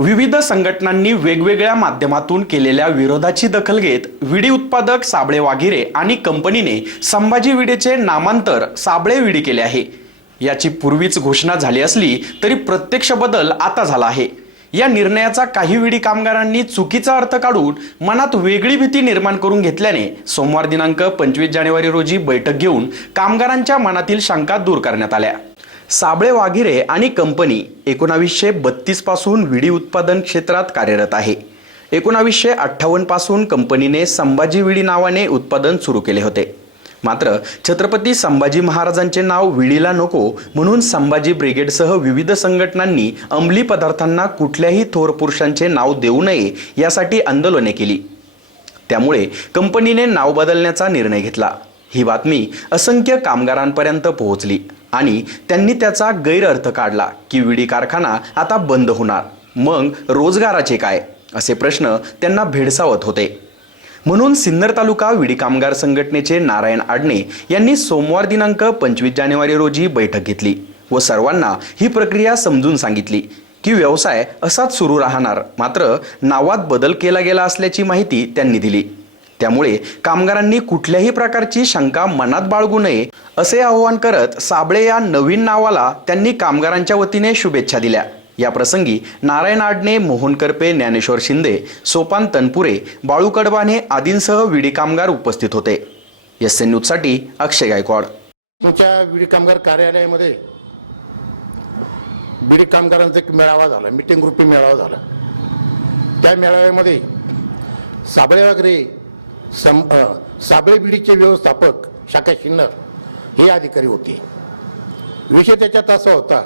विविध संघटनांनी वेगवेगळ्या माध्यमातून केलेल्या विरोधाची दखल घेत विडी उत्पादक साबळे वाघिरे आणि कंपनीने संभाजी विडेचे नामांतर साबळे विडी केले आहे. याची पूर्वीच घोषणा झाली असली तरी प्रत्यक्ष बदल आता झाला आहे. या निर्णयाचा काही विडी कामगारांनी चुकीचा अर्थ काढून मनात वेगळी भीती निर्माण करून घेतल्याने सोमवार दिनांक पंचवीस जानेवारी रोजी बैठक घेऊन कामगारांच्या मनातील शंका दूर करण्यात आल्या. साबळे वाघिरे आणि कंपनी एकोणावीसशे बत्तीसपासून विडी उत्पादन क्षेत्रात कार्यरत आहे. एकोणावीसशे अठ्ठावन्नपासून कंपनीने संभाजी विडी नावाने उत्पादन सुरू केले होते. मात्र छत्रपती संभाजी महाराजांचे नाव विडीला नको म्हणून संभाजी ब्रिगेडसह विविध संघटनांनी अंमली पदार्थांना कुठल्याही थोर पुरुषांचे नाव देऊ नये यासाठी आंदोलने केली. त्यामुळे कंपनीने नाव बदलण्याचा निर्णय घेतला. ही बातमी असंख्य कामगारांपर्यंत पोहोचली आणि त्यांनी त्याचा गैरअर्थ काढला की विडी कारखाना आता बंद होणार. मग रोजगाराचे काय? असे प्रश्न त्यांना भेडसावत होते. म्हणून सिन्नर तालुका विडी कामगार संघटनेचे नारायण आडणे यांनी सोमवार दिनांक पंचवीस जानेवारी रोजी बैठक घेतली व सर्वांना ही प्रक्रिया समजून सांगितली की व्यवसाय असाच सुरू राहणार मात्र नावात बदल केला गेला असल्याची माहिती त्यांनी दिली. त्यामुळे कामगारांनी कुठल्याही प्रकारची शंका मनात बाळगू नये असे आवाहन करत साबळे या नवीन नावाला त्यांनी कामगारांच्या वतीने शुभेच्छा दिल्या. या प्रसंगी नारायण आडणे मोहन करपे ज्ञानेश्वर शिंदे सोपान तनपुरे बाळू कडबाने आदींसह विडी कामगार उपस्थित होते. एस एन न्यूजसाठी अक्षय गायकवाड. तुमच्या विडी कामगार कार्यालयामध्ये विडी कामगारांचा एक मेळावा झाला मिटिंग ग्रुपी मेळावा झाला. त्या मेळाव्यामध्ये साबळे वगैरे सम साबळे बिडीचे व्यवस्थापक शाखा शिन्नर हे अधिकारी होते. विषय त्याच्यात असा होता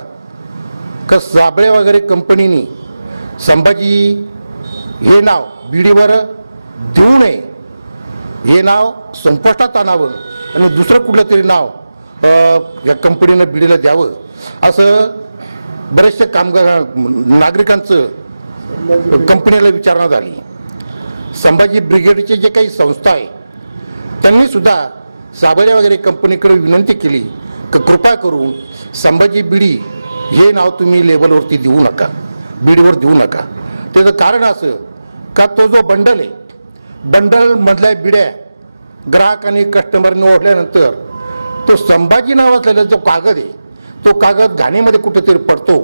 का साबळे वगैरे कंपनीने संभाजी हे नाव बीडीवर देऊ नये. हे नाव संपुष्टात आणावं आणि दुसरं कुठलं तरी नाव या कंपनीनं बीडीला द्यावं. असं बरेचशा कामगार नागरिकांचं कंपनीला विचारणा झाली. संभाजी ब्रिगेडचे जे काही संस्था आहे त्यांनीसुद्धा साबळे वगैरे कंपनीकडे विनंती केली की कृपा करून संभाजी बिडी हे नाव तुम्ही लेबलवरती देऊ नका बीडीवर देऊ नका. त्याचं कारण असं का तो जो बंडल आहे बंडलमधल्या बिड्या ग्राहक आणि कस्टमरने ओढल्यानंतर तो संभाजी नाव असलेला जो कागद आहे तो कागद घाणीमध्ये कुठेतरी पडतो.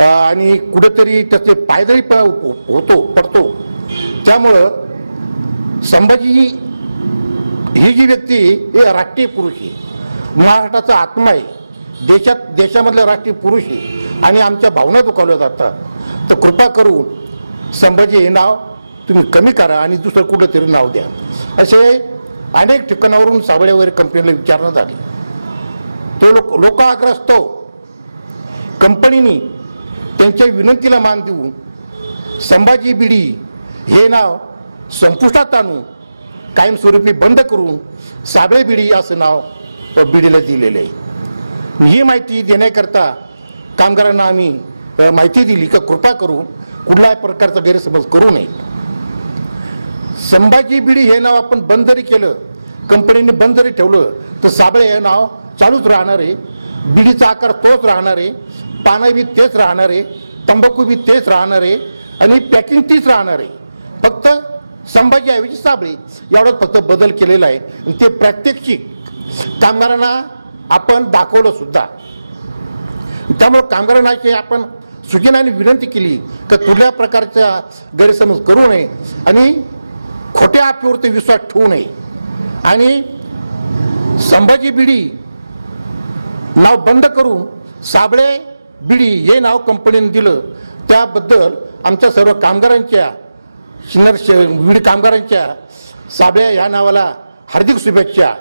आणि कुठेतरी त्याचे पायदळी प होतो पडतो. त्यामुळं संभाजी ही जी व्यक्ती हे राष्ट्रीय पुरुष आहे. महाराष्ट्राचा आत्मा आहे. देशात देशामधल्या राष्ट्रीय पुरुष आणि आमच्या भावना दुखावल्या जातात. तर कृपा करून संभाजी हे नाव तुम्ही कमी करा आणि दुसरं कुठंतरी नाव द्या. असे अनेक ठिकाणावरून साबळे वगैरे कंपनीला विचारणा झाली. तो लोक लोकाग्रस्तो कंपनीनी त्यांच्या विनंतीला मान देऊन संभाजी बिडी हे नाव संपुष्टात आणून कायमस्वरूपी बंद करून साबळे बिडी असं नाव बिडीला दिलेलं आहे. ही माहिती देण्याकरता कामगारांना आम्ही माहिती दिली का कृपा करून कुठल्याही प्रकारचा गैरसमज करू नये. संभाजी बिडी हे नाव आपण बंद जरी केलं कंपनीने बंद जरी ठेवलं तर साबळे हे नाव चालूच राहणार आहे. बिडीचा आकार तोच राहणार आहे. पानं बी तेच राहणार आहे. तंबाखू बी तेच राहणार आहे. आणि पॅकिंग तीच राहणार आहे. फक्त संभाजीऐवजी साबळे एवढाच फक्त बदल केलेला आहे. आणि ते प्रात्यक्षिक कामगारांना आपण दाखवलं सुद्धा. त्यामुळं कामगारांना अशी आपण सूचना आणि विनंती केली की कुठल्या प्रकारचा गैरसमज करू नये आणि खोट्या आपीवरती विश्वास ठेवू नये. आणि संभाजी बिडी नाव बंद करून साबळे बिडी हे नाव कंपनीने दिलं त्याबद्दल आमच्या सर्व कामगारांच्या शिन्नर श बिडी कामगारांच्या साबळे ह्या नावाला हार्दिक शुभेच्छा.